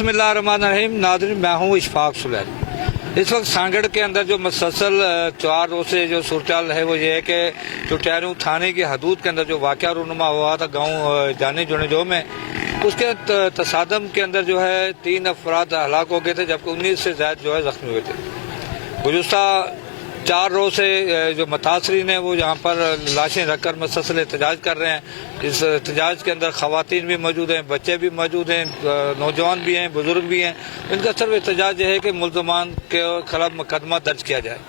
बिस्मिल्लाहिर्रहमानिर्रहीम। नाज़रीन, मैं हूँ इशफाक सुलैनी। इस वक्त सांगड़ के अंदर जो मसलसल 4 रोज से जो सूरत है वो ये है कि जो टहरों थाने की हदूद के अंदर जो वाक़या रूनुमा हुआ था गाँव जाने जुने जो में, उसके तसादम के अंदर जो है 3 अफराद हलाक हो गए थे, जबकि 19 से ज़्यादा जो है ज़ख्मी हुए थे। गुज़श्ता 4 रोज से जो मुतासरीन है वो यहाँ पर लाशें रखकर मसलसल एहतजाज कर रहे हैं। इस एहतजाज के अंदर ख़वातीन भी मौजूद हैं, बच्चे भी मौजूद हैं, नौजवान भी हैं, बुज़ुर्ग भी हैं। इनका सिर्फ एहतजाज है कि मुल्ज़मान के खिलाफ मुकदमा दर्ज किया जाए।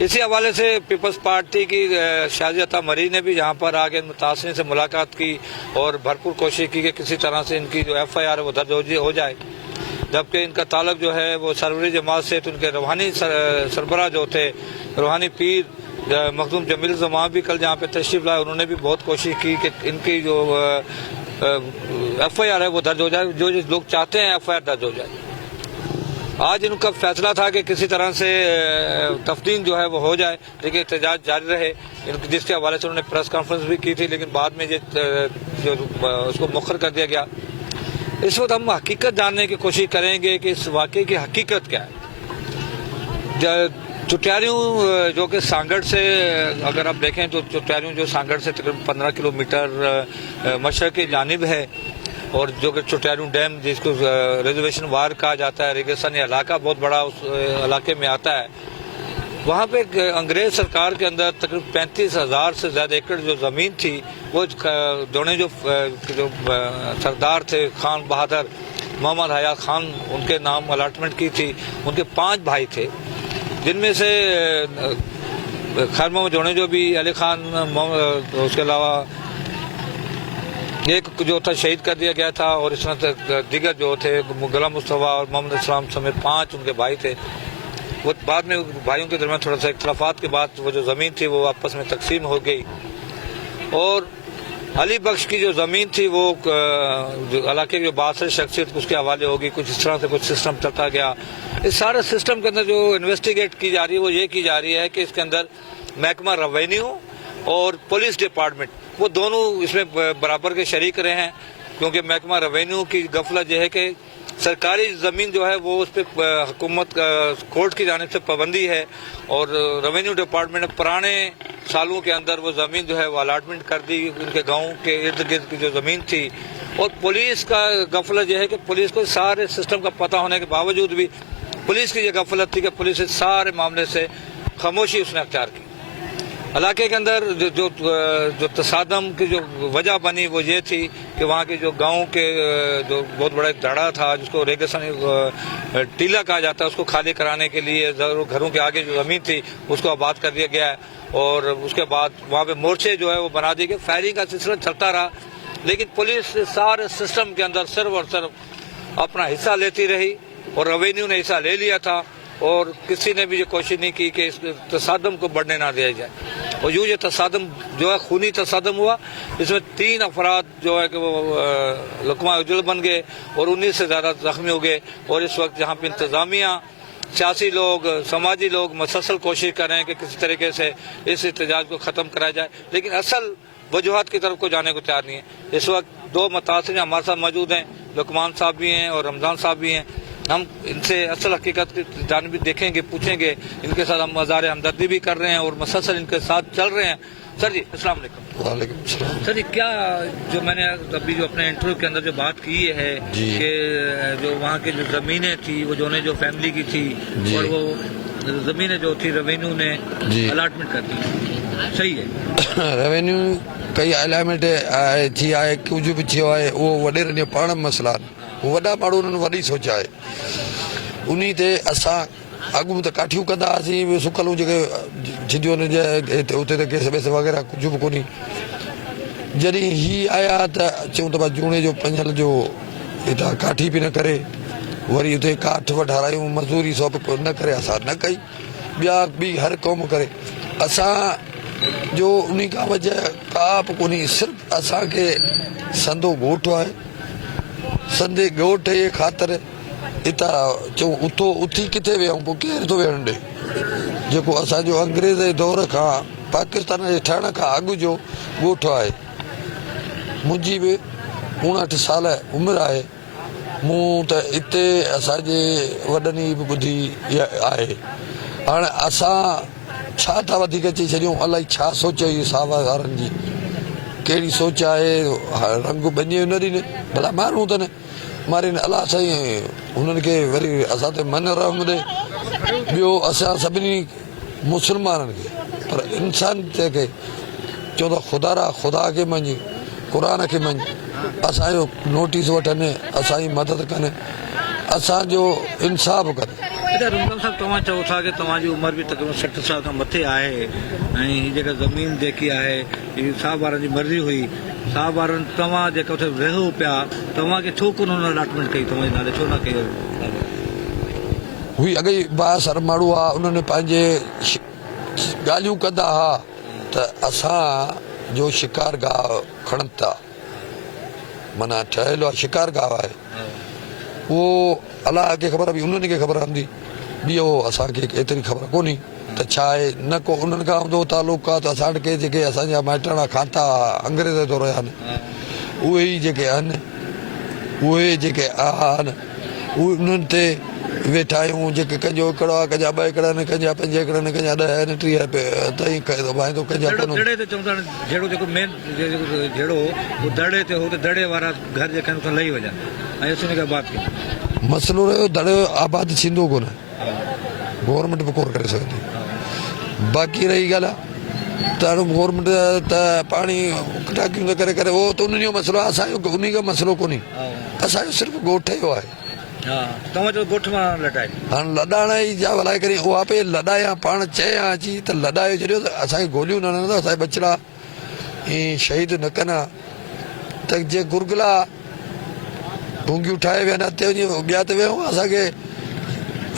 इसी हवाले से पीपल्स पार्टी की शाज़िया अता मरी ने भी यहाँ पर आके मुतासरीन से मुलाकात की और भरपूर कोशिश की कि किसी तरह से इनकी जो FIR है वो दर्ज हो जाए, जबकि इनका ताल्लुक जो है वो सरवरी जमात से, तो उनके रूहानी सरबराह जो थे रूहानी पीर मखदूम जमील ज़मान भी कल जहाँ पे तशरीफ़ लाए। उन्होंने भी बहुत कोशिश की कि इनकी जो FIR है वो दर्ज हो जाए, जो लोग चाहते हैं FIR दर्ज हो जाए। आज इनका फैसला था कि किसी तरह से तफ्तीन जो है वो हो जाए, लेकिन एहतजाज जारी रहे। जिसके हवाले से उन्होंने प्रेस कॉन्फ्रेंस भी की थी, लेकिन बाद में जो उसको मुखर कर दिया गया। इस वक्त हम हकीकत जानने की कोशिश करेंगे कि इस वाक़े की हकीकत क्या है। चुटियारियों जो कि सांगड़ से अगर आप देखें तो चुटियारियों जो सांगड़ से तकरीबन 15 किलोमीटर मशरक़ की जानिब है, और जो कि चुटियारियों डैम जिसको रिजर्वेशन वार कहा जाता है, रेगिस्तानी इलाका बहुत बड़ा उस इलाके में आता है। वहाँ पे अंग्रेज़ सरकार के अंदर तकरीबन 35,000 से ज़्यादा एकड़ जो ज़मीन थी वो दोनों जो सरदार थे खान बहादुर मोहम्मद हयात खान, उनके नाम अलाटमेंट की थी। उनके 5 भाई थे, जिनमें से खैर मोहम्मद जोने जो भी अली खान, उसके अलावा एक जो था शहीद कर दिया गया था, और इसमें दीगर जो थे गुलाम मुस्तफ़ा और मोहम्मद इस्लाम समेत 5 उनके भाई थे। वो बाद में भाइयों के दरमियान थोड़ा सा इख्तलाफात के बाद वो जो ज़मीन थी वो आपस में तकसीम हो गई, और अली बख्श की जो ज़मीन थी वो जो इलाके की जो बासर शख्सियत उसके हवाले होगी। कुछ इस तरह से कुछ सिस्टम चलता गया। इस सारे सिस्टम के अंदर जो इन्वेस्टिगेट की जा रही है वो ये की जा रही है कि इसके अंदर महकमा रेवेन्यू और पुलिस डिपार्टमेंट वो दोनों इसमें बराबर के शरीक रहे हैं, क्योंकि महकमा रेवेन्यू की गफलत यह है कि सरकारी ज़मीन जो है वो उस पर हुकूमत कोर्ट की जानिब से पाबंदी है, और रेवेन्यू डिपार्टमेंट ने पुराने सालों के अंदर वो ज़मीन जो है वो अलाटमेंट कर दी उनके गाँव के इर्द गिर्द की जो ज़मीन थी। और पुलिस का गफलत यह है कि पुलिस को सारे सिस्टम का पता होने के बावजूद भी पुलिस की ये गफलत थी कि पुलिस इस सारे मामले से खामोशी उसने अख्तियार की। इलाके के अंदर जो तसादम की जो वजह बनी वो ये थी कि वहाँ के जो गांव के जो बहुत बड़ा एक दड़ा था जिसको रेगिस्तानी टीला कहा जाता है, उसको खाली कराने के लिए घरों के आगे जो ज़मीन थी उसको आबाद कर दिया गया है, और उसके बाद वहाँ पे मोर्चे जो है वो बना दिए गए। फायरिंग का सिलसिला चलता रहा, लेकिन पुलिस सारे सिस्टम के अंदर सिर्फ और सिर्फ अपना हिस्सा लेती रही, और रेवेन्यू ने हिस्सा ले लिया था, और किसी ने भी ये कोशिश नहीं की कि इस तसादम को बढ़ने ना दिया जाए। और यूँ ये तसादम जो है खूनी तसादम हुआ, इसमें 3 अफराद जो है कि वो लकमा उजल बन गए और 19 से ज़्यादा ज़ख्मी हो गए। और इस वक्त यहाँ पर इंतज़ामिया, सियासी लोग, समाजी लोग मुसलसल कोशिश कर रहे हैं कि किसी तरीके से इस एहतजाज को ख़त्म कराया जाए, लेकिन असल वजूहात की तरफ को जाने को तैयार नहीं है। इस वक्त 2 मुतासिर हमारे साथ मौजूद हैं, लुकमान साहब भी हैं और रमज़ान साहब भी हैं। हम इनसे असल हकीकत की जानिब भी देखेंगे, पूछेंगे। इनके साथ हम मज़ार हमदर्दी भी कर रहे हैं और मुसलसल इनके साथ चल रहे हैं। सर जी अस्सलाम वालेकुम। वालेकुम सलाम। सर जी, क्या जो मैंने अभी जो अपने इंटरव्यू के अंदर जो बात की है कि जो वहाँ की जो ज़मीनें थी वो जो फैमिली की थी, और वो ज़मीनें जो थी रेवेन्यू ने अलाटमेंट कर दी, सही है? रेवेन्यू कई अलाइनमेंट थी आहे, कुझु बि थियो आहे उहो वॾेरनि जो पाण मसइला आहिनि। वॾा माण्हू उन्हनि वॾी सोच आहे, उन ते असां अॻु त काठियूं कंदा हुआसीं, सुकलूं जेके छिंदियूं उते त केस वेस वग़ैरह कुझु बि कोन्हे। जॾहिं ही आया त चऊं त बसि जूने जो पंजल जो हितां काठी बि न करे, वरी उते काठ वठारायूं, मज़दूरी सभु न करे, असां न कई। ॿिया बि हर क़ौम करे, असां जो उन खां वजह का बि कोन्हे। सिर्फ़ु असांखे संदो ॻोठु आहे, संदे ॻोठ जे ख़ातिर हितां चऊं उथी किथे विहऊं, पोइ केरु थो वेहण ॾे। जेको असांजो अंग्रेज़ जे दौर खां पाकिस्तान जे ठहण खां अॻु जो ॻोठु आहे। मुंहिंजी बि 59 साल उमिरि आहे, मूं त हिते असांजे वॾनि ई बि ॿुधी इहा आहे। हाणे असां छा था वधीक चई छॾियूं, अलाए छा सोच हुई सावा वारनि जी, कहिड़ी सोच आहे। रंग बञे न ॾिने, भला माण्हू त न मारीनि, अलाह साईं हुननि खे वरी असां ते मन रहम ॾे। ॿियो असां सभिनी मुस्लमाननि खे, पर इंसान ते खे चवंदो ख़ुदा ख़ुदा खे मञ, क़ुर खे मञ, असांजो नोटिस वठनि, असांजी मदद कनि, असांजो इंसाफ़ कनि। अच्छा रुमदाम साहब, तव्हां चओ था की तव्हांजी उमिरि बि तक़रीबन 60 साल खां मथे आहे, ऐं हीअ जेका ज़मीन जेकी आहे हीअ साहब वारनि जी मर्ज़ी हुई। साहब वारनि तव्हां जेका उते रहो पिया, तव्हांखे छो कोन हुन अलॉटमेंट कई, तव्हांजे नाले छो न कई? हुई अॻे बासर माण्हू आहे, उन्हनि पंहिंजे ॻाल्हियूं कंदा हुआ त असांजो शिकार गाह खणनि था, माना ठहियलु आहे शिकार गाह आहे, उहो अलाह खे ख़बर बि उन्हनि खे ख़बर हूंदी, ॿियो असांखे एतिरी ख़बर कोन्हे त छा आहे न को उन्हनि खां हूंदो तालुकात। असांखे जेके असांजा माइटाणा खाता अंग्रेज़ तो रहिया आहिनि, उहे ई जेके आहिनि, उहे जेके आहिनि उहे उन्हनि ते वेठा आहियूं। जेके कंहिंजो हिकिड़ो आहे, कंहिंजा 2 एकड़ आहिनि, कंहिंजा 5 एकड़ आहिनि, कंहिंजा 10 आहिनि, 30 ताईं वाइदो कंहिंजा कोन। दड़े ते चवंदा आहिनि जहिड़ो जेको मेन जहिड़ो उहो दड़े ते हो त दड़े वारा घर जेके आहिनि लही वञनि, ऐं सुन खे बात कयूं। मसइलो रहियो दड़े आबाद थींदो कोन, गवर्नमेंट बि कोन करे सघंदी। बाक़ी रही ॻाल्हि आहे त हाणे गवर्नमेंट त पाणी टाकियूं न करे करे, उहो त उन्हनि जो मसइलो आहे, असांजो उन जो मसइलो कोन्हे। असांजो सिर्फ़ु ॻोठ जो आहे। तव्हां चओ ॻोठ मां लटाए, हाणे लॾाइण जी जा भलाए करे उहा पे लॾायां, पाण चयां अची त लॾाए छॾियो त असांखे गोलियूं न हणंदा, असांजा बचिड़ा ईअं शहीद न कनि त जे गुरगला भूंगियूं ठाहे विया न ते ॿिया त वियूं, असांखे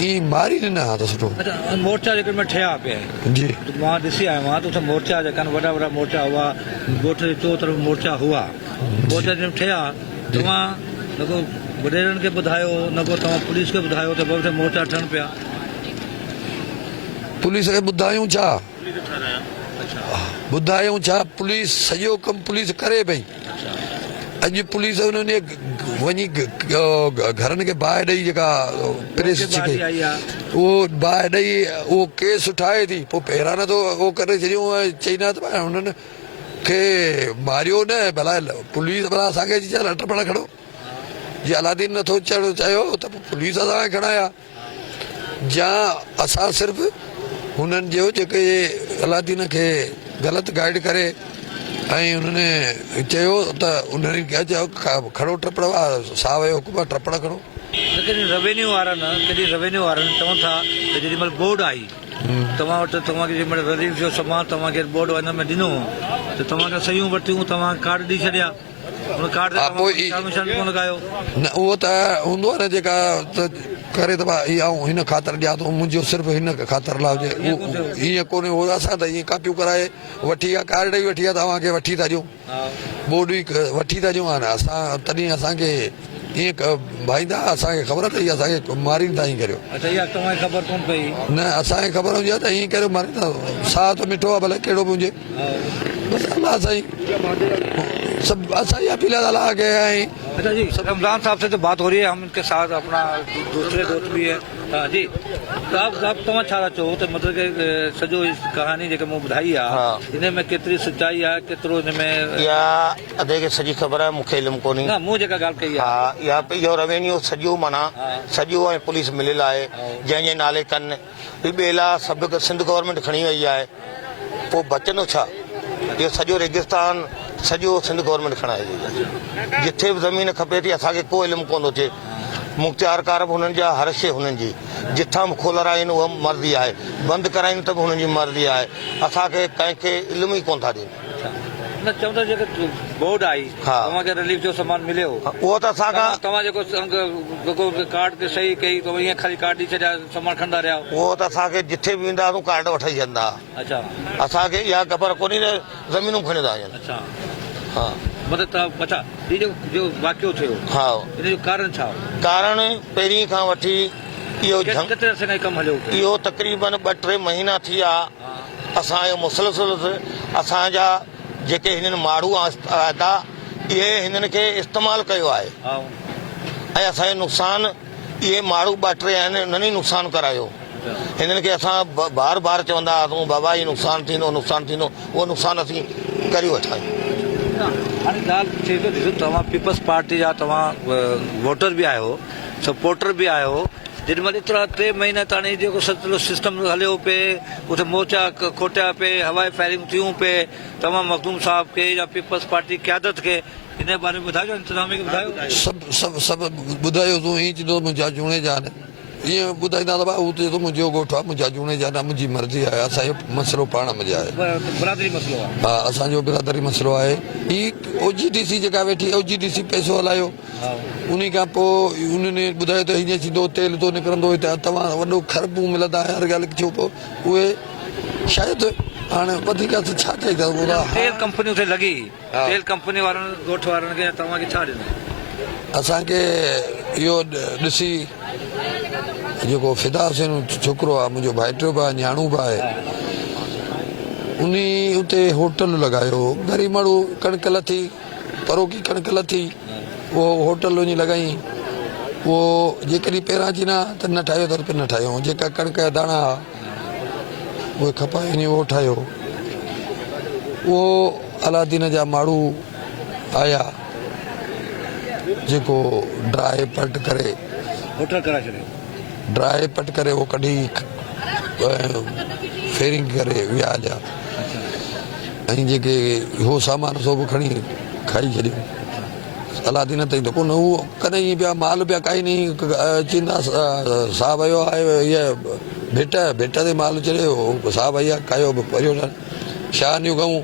ईअं मारी ॾिना त सुठो। मोर्चा जेके में ठहिया पिया जी, मां ॾिसी आयो आहियां त उते मोर्चा जेका आहिनि वॾा वॾा मोर्चा हुआ, ॻोठ जे चो तरफ़ मोर्चा हुआ, मोर्चा जॾहिं ठहिया तव्हां न को वॾेरनि खे ॿुधायो, न को तव्हां पुलिस खे ॿुधायो त हुते मोर्चा ठहनि पिया? पुलिस खे ॿुधायूं छा, ॿुधायूं छा, पुलिस सॼो कमु पुलिस करे पई। अॼु पुलिस उन्हनि वञी घरनि खे बाहि ॾेई, जेका प्रेस जेके उहो बाहि ॾेई उहो केस ठाहे थी, पोइ पहिरां न थो उहो करे छॾियूं, चई न त हुननि खे मारियो न, भला पुलिस भला असांखे अची छा लट पड़ खणो, जीअं अलादीन नथो चयो त पोइ पुलिस असांखे खणाया। या असां सिर्फ़ु हुननि जो जेके अलादीन खे ग़लति गाइड करे ऐं उन्हनि चयो त उन्हनि खे चयो खणो टपड़, सावे हुकुम टपड़ खणो। कॾहिं रेवेन्यू वारनि चवनि था त जेॾीमहिल बोर्ड आई तव्हां वटि, तव्हांखे जेॾीमहिल रिलीफ जो सामान तव्हांखे बोर्ड हिन में ॾिनो त तव्हांखे सयूं वरितियूं, तव्हां कार्ड ॾेई छॾिया, हुन कार्ड ते कोन लॻायो न, उहो त हूंदो आहे न जेका करे त इहा हिन ख़ातिर ॾियां थो, मुंहिंजो सिर्फ़ु हिन ख़ातिर लाइ हुजे, ईअं कोन्हे। उहो असां त ईअं कापियूं कराए वठी आहे, कार्ड ई वठी आहे, तव्हांखे वठी था ॾियूं, बोर्ड बि वठी था ॾियूं। हाणे असां तॾहिं असांखे ईअं भाईंदा, असांखे ख़बर अथई असांखे मारींदा ईअं करियो। अच्छा, इहा तव्हांखे ख़बर कोन पई? न, असांखे ख़बर हुजे त ईअं करियो मारींदा, साह त मिठो आहे भले कहिड़ो बि हुजे, बसि अलाह साईं सब असाई अपील अल्लाह के हैं। अच्छा जी, रमजान साहब से तो बात हो रही है, हम इनके साथ अपना दूसरे दोस्त भी है। हाँ जी साहब तव्हां छा चओ त मतलब के सॼो कहानी जेके मूं ॿुधाई आहे इन में केतिरी सच्चाई आहे, केतिरो इन में इहा अधे खे सॼी ख़बर आहे, मूंखे इल्मु कोन्हे। न, मूं जेका ॻाल्हि कई आहे, हा, इहो रेवेन्यू सॼो माना सॼो ऐं पुलिस मिलियल आहे, जंहिंजे नाले कनि ॿेला सभु सिंध गवर्नमेंट खणी वई आहे, पोइ बचंदो छा? इहो सॼो रेगिस्तान सॼो सिंध गवर्नमेंट खणाए वई आहे, जिथे बि ज़मीन खपे थी असांखे को इल्मु कोन थो थिए। मुख़्तियार कार बि हुननि जा, हर शइ हुननि जी, जिथां बि खोलराइनि उहा मर्ज़ी आहे, बंदि कराइनि त बि हुननि जी मर्ज़ी आहे, असांखे कंहिंखे इल्मु ई कोन था ॾियनि। न चवंदा जेके बोर्ड आई तव्हांखे रिलीफ जो सामान मिलियो, उहो त असांखां तव्हां जेको कार्ड ते सही कई त ईअं ख़ाली कार्ड ॾेई छॾिया, सामान खणंदा रहिया? उहो त असांखे जिथे बि वेंदा हुआसीं कार्ड वठी छॾंदा। अच्छा, असांखे इहा ख़बर कोन्हे त ज़मीनूं खणी था वञनि। अच्छा, हा मतिलबु अच्छा, जो वाक़ियो थियो, हा, इन जो कारण छा? कारण पहिरीं खां वठी इहो केतिरे अर्से खां कमु हलियो? इहो तक़रीबन 2-3 महीना थी विया असांजो मुसलसिल असांजा जेके हिननि माण्हू आया इहे हिननि खे इस्तेमालु कयो आहे। ऐं असांजो नुक़सानु इहे माण्हू ॿ टे आहिनि उन्हनि ई नुक़सानु करायो हिननि खे असां बार बार चवंदा हुआसीं बाबा इहो नुक़सानु थींदो उहो नुक़सानु असीं करे वठा आहियूं। हाणे ॻाल्हि थिए थो ॾिसो तव्हां पीपल्स पार्टी जा तव्हां वोटर बि आहियो सपोर्टर बि आहियो जेॾीमहिल एतिरा 3 महीना ताणी जेको सॼो सिस्टम हलियो पिए उते मोर्चा खोटिया पिए हवाई फायरिंग थियूं पिए तव्हां मखदूम साहब खे या पीपल्स पार्टी क़यादत खे हिन बारे में ॿुधायो इंतज़ामी खे ॿुधायो सभु ॿुधायो तूं हीअं चवंदो मुंहिंजा जूणे जा आहिनि ईअं ॿुधाईंदा त भाउ हुते मुंहिंजो ॻोठु आहे मुंहिंजा जूणे जा न मुंहिंजी मर्ज़ी आहे असांजो मसिलो पाण में आहे बिरादरी मसइलो आहे हा असांजो बिरादरी मसिलो आहे ही OGDC जेका वेठी OGDC पैसो हलायो उन खां पोइ उन्हनि ॿुधायो त हीअं थींदो तेल थो निकिरंदो हिते तव्हां वॾो ख़र्बू मिलंदा हर ॻाल्हि छो पोइ उहे शायदि हाणे वधीक छा चई तेल कंपनी उते लॻी तेल कंपनी वारनि ॻोठ वारनि खे तव्हांखे छा ॾिनो असांखे इहो ॾिसी जेको फिदा हुसैन छोकिरो आहे मुंहिंजो भाइटियो बि आहे न्याणो बि आहे उन उते होटल लॻायो ग़रीब माण्हू कणिक लथी परोकी कणिक लथी उहो होटल वञी लॻाई उहो जेकॾहिं पहिरां जी न त न ठाहियो त न ठाहियो जेका कणिक जा दाणा उहे खपाइनि उहो ठाहियो उहो अलादीन जा माण्हू आया जेको ड्राई पट करे होटल कराए छॾियो ड्राई पट करे उहो कढी फेरिंग करे विया जा ऐं जेके उहो सामान सभु खणी खाई छॾियो अलादीन ताईं त कोन उहो कॾहिं ईअं पिया माल पिया काई नहीं चवंदा साहु वियो आहे इहा भेट ते माल चढ़ियो साहु भई आहे कायो परियो छा न्यू कहूं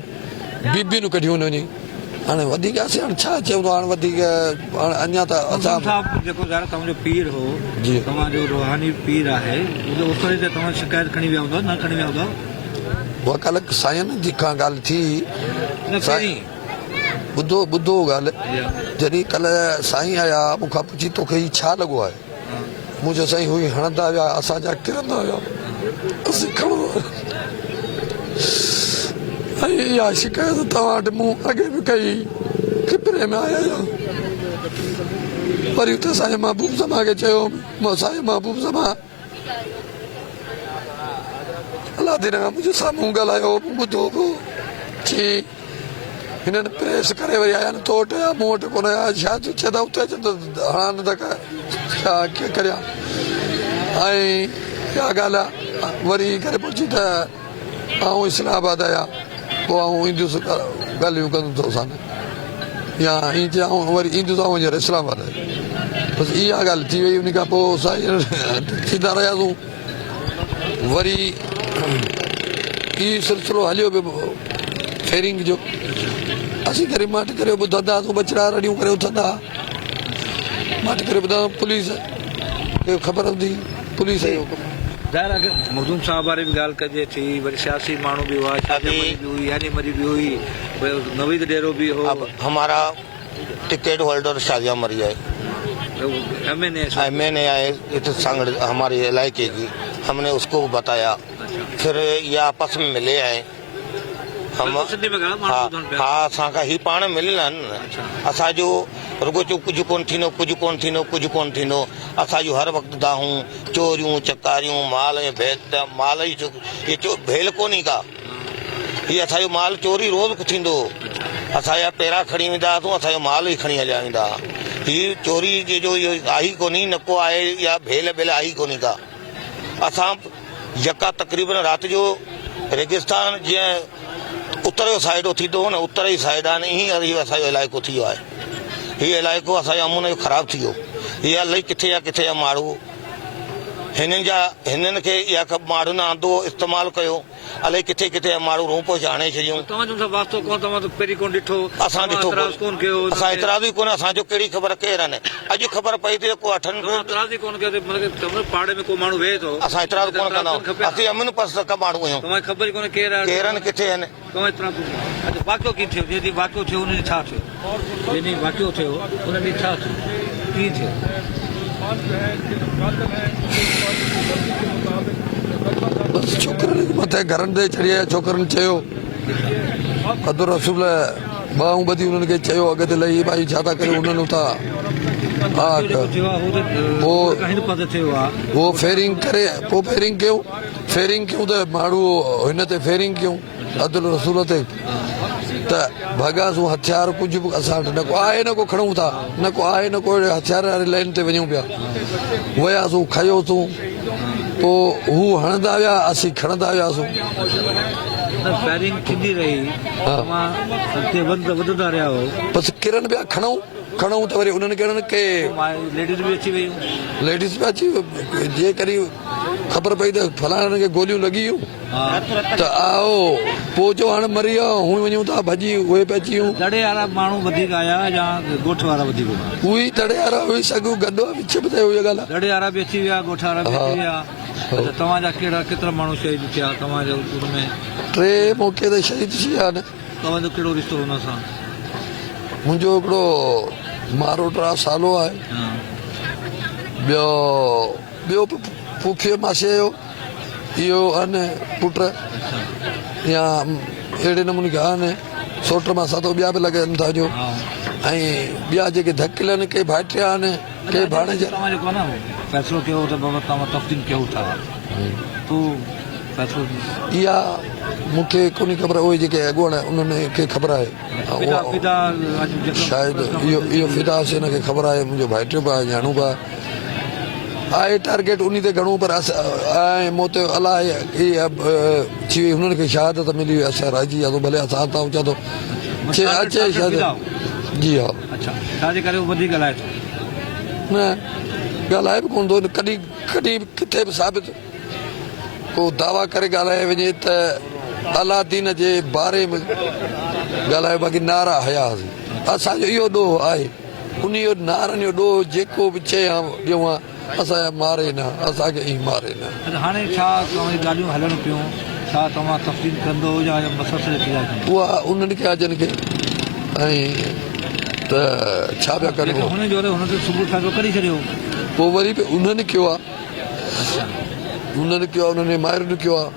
बीबियूं कढियूं हुन हाणे वधीक असीं हाणे छा चऊं था हाणे वधीक हाणे अञा त असां जेको तव्हांजो पीर हो जी तव्हांजो रूहानी पीर आहे उते ते तव्हां शिकायत खणी विया हूंदव न खणी विया हूंदव उहा कल्ह साईं जी खां ॻाल्हि थी ॿुधो ॻाल्हि जॾहिं कल्ह साईं आया मूंखां पुछी तोखे हीउ छा लॻो आहे मूं चयो साईं हुई हणंदा हुआ असांजा किरंदा हुआ असीं खणो ऐं इहा शिकायत तव्हां वटि मूं अॻे बि कई खिपरे में आया आहियो वरी उते असांजे महबूब समा खे चयो असांजे महबूब समा अलादीन खां मुंहिंजे साम्हूं ॻाल्हायो ॿुधो पोइ की हिननि प्रेस करे वरी आया आहिनि तो वटि मूं वटि कोन आया छा चए था उते अचे त हाणे त छा कीअं करियां ऐं इहा ॻाल्हि आहे वरी करे पुछी त आऊं इस्लामाबाद आहियां पोइ आऊं ईंदुसि ॻाल्हियूं कंदुसि असां या ईअं चयां वरी ईंदुसि आऊं हींअर इस्लामाबाद बसि इहा ॻाल्हि थी वई उन खां पोइ साईं थींदा रहियासीं वरी इहो सिलसिलो हलियो पियो फेरिंग जो असीं करे माठ करे ॿुधंदा हुआसीं बचड़ा रड़ियूं करे उथंदा माठ करे ॿुधा पुलिस खे ख़बर हूंदी पुलिस जो ज़ाहिर आहे मखदूम साहब वारी बि ॻाल्हि कजे थी वरी सियासी माण्हू बि हुआ शादी बि हुई यानी मरी बि हुई नवीद डेरो भी हो हमारा टिकट होल्डर शादिया मरी है MNA आए इस संगठन हमारे इलाके की हमने उसको बताया फिर ये आपस में मिले आए हम हाँ असांखा ही पाण मिलियल आहिनि असांजो रुगो कुझु कोन थींदो असांजो हर वक़्तु दाहूं चोरियूं चकारियूं माल ऐं माल ई भेल कोन ई का हीअ असांजो माल चोरी रोज़ थींदो असांजा पहिरां खणी वेंदा हुआसीं असांजो माल ई खणी हलिया वेंदा हीअ चोरी जो इहो आई कोन्हे न को आहे या भेल आई कोन्हे का असां यका तक़रीबन राति जो रेगिस्तान जीअं उत्तर जो साइड थींदो हो न उत्तर जी साइड आहे ईअं इहो असांजो इलाइक़ो थी वियो आहे हीअ इलाइक़ो असांजो अमून जो ख़राबु थी वियो हीअ इलाही किथे जा माण्हू हिननि खे इहा माण्हुनि आंदो इस्तेमालु कयो अलाए किथे जा माण्हू रूह पहुचाए आणे छॾियूं असां ॾिठो असां एतिराज़ ई कोन्हे असांजो कहिड़ी ख़बर केरु आहिनि अॼु ख़बर पई थी को अठनि असां एतिराज़ कोन कंदा आहियूं असीं अमन पसंद माण्हू आहियूं केरु आहिनि किथे आहिनि वाक़ियो कीअं थियो जॾहिं वाक़ियो थियो हुन छा थियो जॾहिं वाक़ियो थियो हुन ॾींहुं छा थियो कीअं थियो बसि छोकिरनि मथे घरनि ते चढ़ी आया छोकिरनि चयो अब्दुल रसूल ॿाहूं ॿधी हुननि खे चयो अॻिते लही भाई छा था कयो हुननि उतां हा वो कहीं पद थियो आहे वो फेरिंग करे पोइ फेरिंग कयूं त माण्हू हिन ते फेरिंग कयूं अदल रसूल ते त भॻासूं हथियार कुझु बि असां वटि न को आहे न को खणूं था न को आहे न को हथियार वारी लाइन ते वञूं पिया वियासीं खयोसीं पोइ हू हणंदा विया असीं खणंदा वियासीं फायरिंग थींदी रही अॻिते वधंदा रहिया हो बसि किरनि पिया खणूं त वरी उन्हनि खे के लेडीज़ बि अची वियूं लेडीज़ पिया अची जे करी ख़बर पई त फलाणनि खे गोलियूं लॻी वियूं त आओ पोइ जो हाणे मरी वियो हूअं वञूं था भॼी उहे पिया अची वियूं दड़े वारा माण्हू वधीक आया या ॻोठ वारा वधीक हुआ उहे ई दड़े वारा हुई सॻियूं गॾु आहे विच में त इहा ॻाल्हि आहे दड़े वारा बि अची विया ॻोठ वारा बि अची विया अच्छा तव्हांजा केतिरा माण्हू शहीद थिया तव्हांजे हुन में 3 मौक़े ते शहीद थी विया न तव्हांजो कहिड़ो रिश्तो हुन सां मुंहिंजो हिकिड़ो मारोटा सालो आहे ॿियो फूफीअ मासीअ जो इहो आहे पुट या अहिड़े नमूने का आहिनि सोट मां सां ॿिया बि लॻनि था जो ऐं ॿिया जेके धकियल आहिनि के भाइटिया आहिनि के भाणेजा तव्हां जेको आहे न फ़ैसिलो कयो त बाबा तव्हां तफ़सील कयो था तूं फ़ैसिलो इहा मूंखे कोन्हे ख़बर उहे जेके अॻुवाण उन्हनि खे ख़बर आहे शायदि इहो फिदा हिन खे ख़बर आहे मुंहिंजो भाइटियो बि आहे न्याणो बि आहे टारगेट उन ते घणो पर ऐं मूं ते अलाह थी वई हुननि खे शहादत मिली वई असां राज़ी आहे भले असां था चवां थो अचे शायदि जी हा अच्छा छाजे करे वधीक ॻाल्हाए थो न ॻाल्हाए बि कोन थो कॾहिं किथे बि साबित को दावा करे ॻाल्हाए वञे त अलाह दीन जे बारे में ॻाल्हाए बाक़ी नारा हया असांजो इहो ॾोह आहे उन जो नारनि जो ॾोह जेको बि चए ॾियूं आहे असांजा मारे न असांखे ई मारे न हाणे छा तव्हांजी ॻाल्हियूं हलनि पियूं छा तव्हां तफ़सील कंदो या मसइले उहा उन्हनि खे जन खे ऐं त छा पिया करिणो हुन जो हुन ते सुबुह फ़ैसिलो करे छॾियो पोइ वरी बि उन्हनि कयो आहे उन्हनि माइरुनि कयो आहे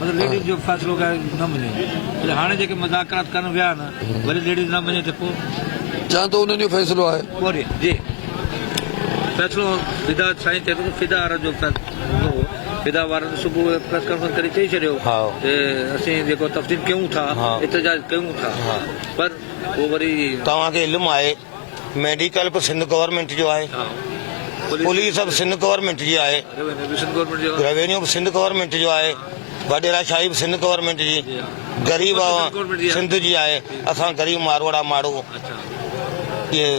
मतलब लेडीज़ जो फ़ैसिलो न मञे हाणे जेके मुज़ाकरात कनि विया न वरी लेडीज़ न मञे त पोइ चवां थो उन्हनि जो फ़ैसिलो आहे पोइ जी फ़ैसिलो फिदा साईं चए थो फिदा वारनि जो फिदा वारनि सुबुह प्रेस कॉन्फ्रेंस करे चई छॾियो असीं जेको तफ़सील कयूं था एतिजाज कयूं था पर पोइ वरी तव्हांखे इल्मु आहे मेडिकल बि सिंध गवर्नमेंट जो आहे पुलिस बि सिंध गवर्नमेंट जी आहे रेवेन्यू बि सिंध गवर्नमेंट जो आहे वडेरा शाही बि सिंध गवर्नमेंट जी ग़रीब सिंध जी आहे असां ग़रीब मारवाड़ा माण्हू इहे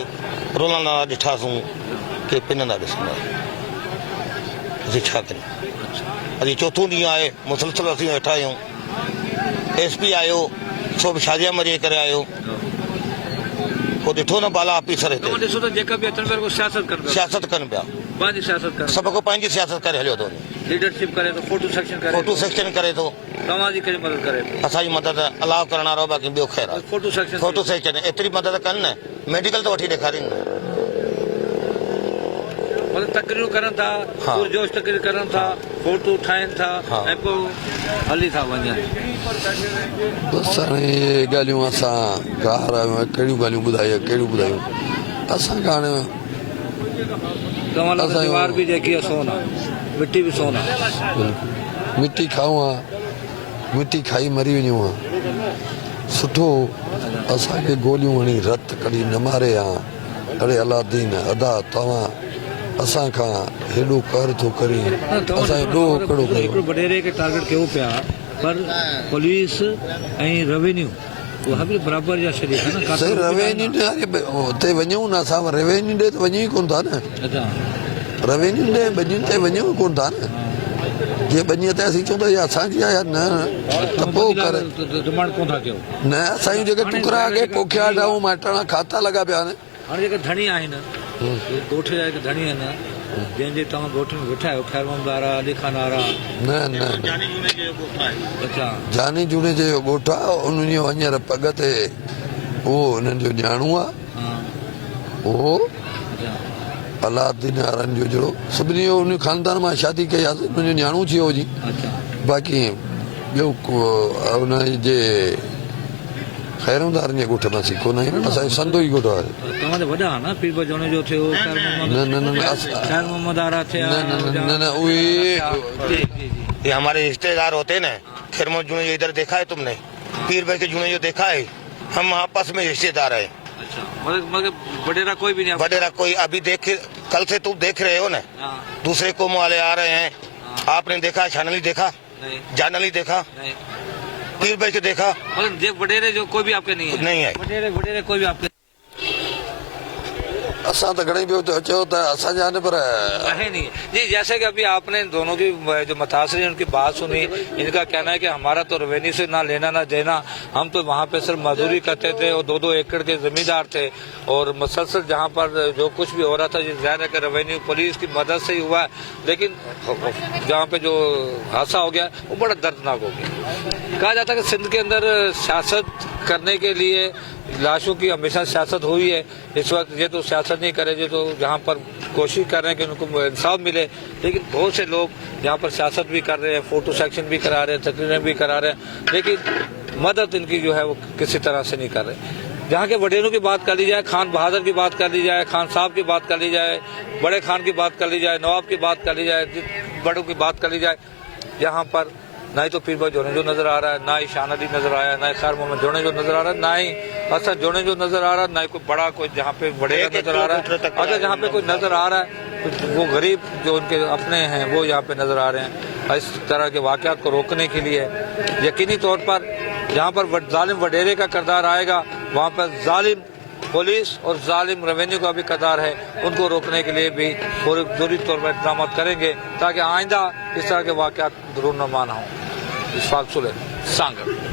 रोलंदा ॾिठासीं के पिनंदा ॾिसंदा असीं छा कयूं अॼु चोथों ॾींहुं आहे मुसलसल असीं वेठा आहियूं SP आयो सो बि शादिया मरी करे आयो पोइ ॾिठो न बाला ऑफिसर हिते सियासत कनि पिया सभु को पंहिंजी सियासत करे हलियो थो लीडरशिप करे थो फोटो सेक्शन करे थो तव्हांजी कहिड़ी मदद करे असांजी मदद अलाउ करण वारो बाक़ी ॿियो ख़ैर आहे फोटो सेक्शन एतिरी मदद कनि न मेडिकल त वठी ॾेखारीनि तकरीरूं करनि था पुरजोश तकरीर करनि था फोटो ठाहिनि था ऐं पोइ हली था वञनि बसि हाणे इहे ॻाल्हियूं असां कार आहियूं कहिड़ियूं ॻाल्हियूं ॿुधायूं असांखे हाणे तव्हां दीवार बि जेकी आहे सोन आहे मिटी बि सोन आहे मिटी खाऊं आहे मिटी खाई मरी वञूं आहे सुठो असांखे गोलियूं हणी रत कढी न मारे आहे अड़े अलाह दीन अदा तव्हां असां खां हेॾो कर थो करे असांजो ॾोह कहिड़ो कयो वडेरे खे टारगेट कयो पिया पर पुलिस ऐं रेवेन्यू उहा बि बराबरि जा छॾे सही रेवेन्यू हुते वञूं न असां रेवेन्यू ॾे त वञूं ई कोन था न रेवेन्यू ॾे ॿनियुनि ते वञूं कोन था न जीअं ॿनीअ ते असीं चऊं था इहा असांजी आहे या न त पोइ करे न असांजूं जेके टुकड़ा अॻे पोखिया ॾाऊं माइटणा खाता लॻा पिया आहिनि हाणे जेके धणी आहिनि ॻोठ जा जेके धणी आहिनि जंहिंजे तव्हां ॻोठ में वेठा आहियो ख़ैर ममदार आहे अली खान वारा न जानी जूने जो ॻोठ आहे उन्हनि जो हींअर पग ते उहो हिननि जो न्याणो आहे उहो अलादीन वारनि जो जहिड़ो सभिनी जो उन ख़ानदान मां शादी कई आहे उनजो न्याणो थी वियो हुजी बाक़ी ॿियो हुन जे ख़ैरुदारनि जे ॻोठ में असीं कोन आहियूं, असांजो संदो ई ॻोठ आहे। तव्हांजा वॾा न पीर बजोणे जो थियो खैर मोहम्मद आरा थिया न उहे जी जी जी ये हमारे रिश्तेदार होते ना, खैर मोहम्मद जुने जो इधर देखा है तुमने, पीर भाई के जुने जो देखा है, हम आपस में रिश्तेदार हैं। अच्छा मगर वडेरा कोई भी नहीं वडेरा कोई अभी देख, कल से तुम देख रहे हो ना, हाँ, दूसरे कौम वाले आ रहे हैं, आपने देखा जानली देखा, नहीं जानली देखा, नहीं पीर भाई को देखा मगर ये वडेरे जो कोई भी आपके नहीं है नहीं है। वडेरे कोई भी आपके असां त घणेई ॿियो चयो त असांजा न पर है नहीं जी। जैसे कि अभी आपने दोनों की जो मुतासरीन उनकी बात सुनी, इनका कहना है कि हमारा तो रेवेन्यू से ना लेना ना देना, हम तो वहाँ पे सिर्फ मजदूरी करते थे और 2-2 एकड़ के जमींदार थे और मुसलसल जहाँ पर जो कुछ भी हो रहा था ज़ाहिर है कि रेवेन्यू पुलिस की मदद से ही हुआ है, लेकिन जहाँ पे जो हादसा हो गया वो बड़ा दर्दनाक हो गया। कहा जाता है कि सिंध के अंदर सियासत करने के लिए लाशों की हमेशा सियासत हुई है। इस वक्त ये तो सियासत नहीं करे, ये तो जहाँ पर कोशिश कर रहे हैं कि उनको इंसाफ मिले, लेकिन बहुत से लोग यहाँ पर सियासत भी कर रहे हैं, फोटो सेक्शन भी करा रहे हैं, तकरीरें भी करा रहे हैं, लेकिन मदद इनकी जो है वो किसी तरह से नहीं कर रहे। जहाँ के वडेरों की बात कर ली जाए, खान बहादुर की बात कर ली जाए, खान साहब की बात कर ली जाए, बड़े खान की बात कर ली जाए, नवाब की बात कर ली जाए, बड़ों की बात कर ली जाए, यहाँ पर ना ही तो पीर भाई जोने जो नजर आ रहा है, ना ही शान अली नजर आया, ना ही खैर मोहम्मद जोने जो नजर आ रहा है, ना ही असद जोने जो नजर आ रहा है, ना ही कोई बड़ा कोई जहाँ पे वडेरा नजर आ रहा है। अगर जहाँ पे कोई नजर आ रहा है तो वो गरीब जो उनके अपने हैं वो यहाँ पे नजर आ रहे हैं। इस तरह के वाकयात को रोकने के लिए यकीनी तौर पर जहाँ पर जालिम वडेरे का किरदार आएगा, वहाँ पर जालिम पुलिस और जालिम रेवेन्यू का भी किरदार है, उनको रोकने के लिए भी पूरी तौर पर इक़दाम करेंगे ताकि आइंदा इस तरह के वाकयात ज़रूर नुमा ना हों। इशफाक सुले सांगड़।